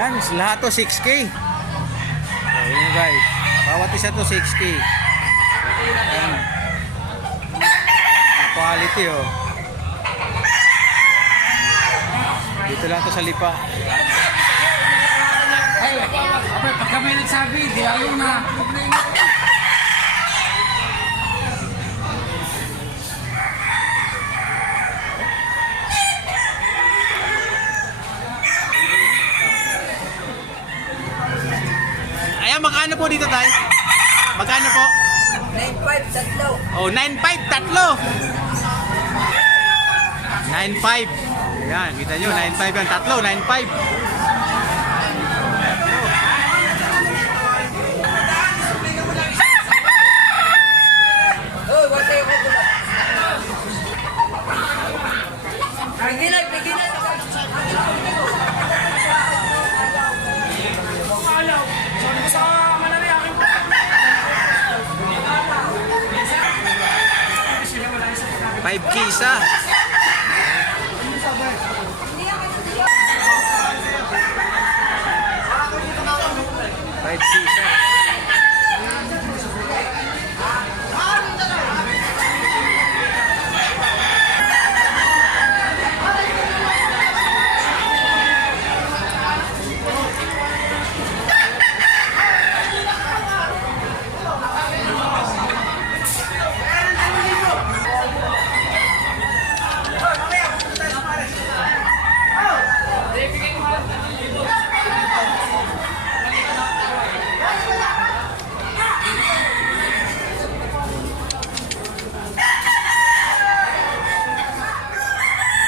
Yan, lahat to 6K. So, yun guys. Bawat isa to 6K. Yan. Quality oh. Dito lang to sa Lipa. Ay, pagka may nagsabi, di ayaw na. Ayan, magkano po dito tayo? Magkano po? 9.5 tatlo. Oh, 9.5 tatlo. 9.5. Ayan, kita nyo, 9.5 yan tatlo, 9.5. Oh, wala tayo ko pula. Pigilan, pigilan. Five K isa. 5K isa.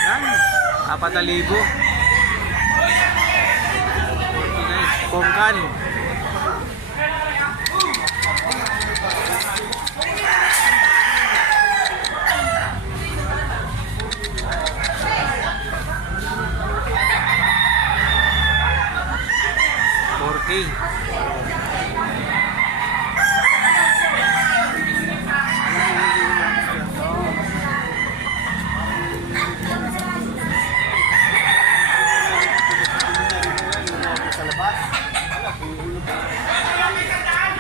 Yan, 4,000. Kongkan. Okay.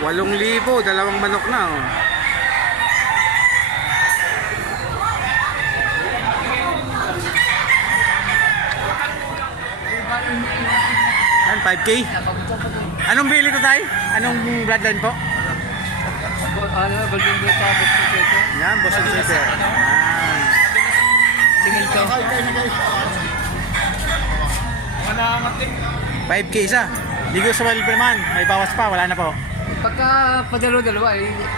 Walong libo, dalawang manok na oh. Yan, 5K. Anong bili ko tayo? Anong bloodline po? Ano, Golden Beta, Boston Beta. Yan, Boston Setter. Yan. Tingil ka. Wala angating. 5K isa. Di ko sa walip naman. May bawas pa, wala na po. Pagka padalo-dalawa,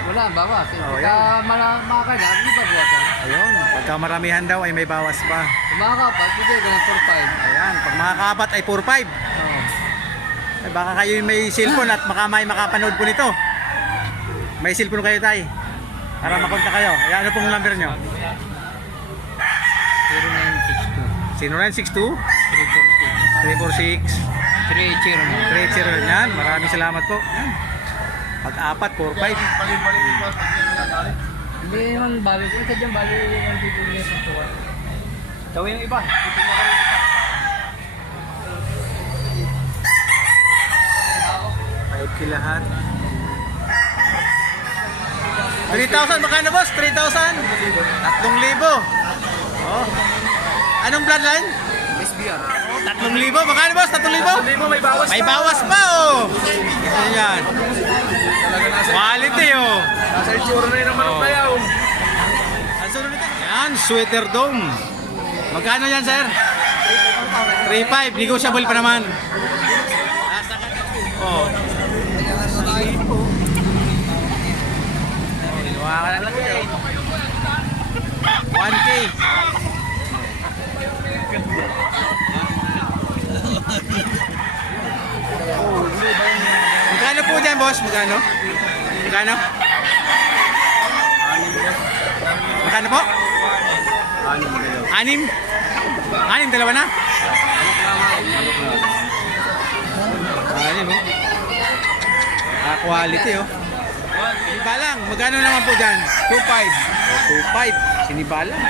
wala, bawas. Oh, Pagka makakaya, hindi pa buwasan. Ayun, pagka maramihan daw ay may bawas pa. Kung makakapat, hindi, ganun 4-5. Ayan, pag makakapat ay 4-5. Oo. Ay, baka kayo may cellphone at may makapanood po nito. May cellphone kayo tay. Para makontak kayo. Ayan, ano pong number nyo? 0962 0962 346 346 380 yan. Maraming salamat po. Yan. Pag-apat, 4-5. Hindi naman bali. Kung ito dyan bali, yung bibili sa tuwa. Tawin yung iba. Ito na ka rin ito. 5K lahat. 3,000, magkano boss? 3,000? 3,000. Oh. Anong bloodline? SBR. 3,000. Magkano boss? 3,000? 3,000 may bawas. May bawas pa oh. Ayan. Quality oh. Nasa itsura na yun ang manok na yaw. Ang sunod nito. Yan, Sweater Dome. Magkano yan sir? 3,500. Negotiable pa naman. Oh. Inuwakan na lang eh. 1K. Magkano po dyan boss? Magkano? Magkano? Magkano po? 6? 6, dalawa na? 6 oh. Quality oh. Sinibalang, magkano naman po dyan? 2,500. 2,500. Sinibalang.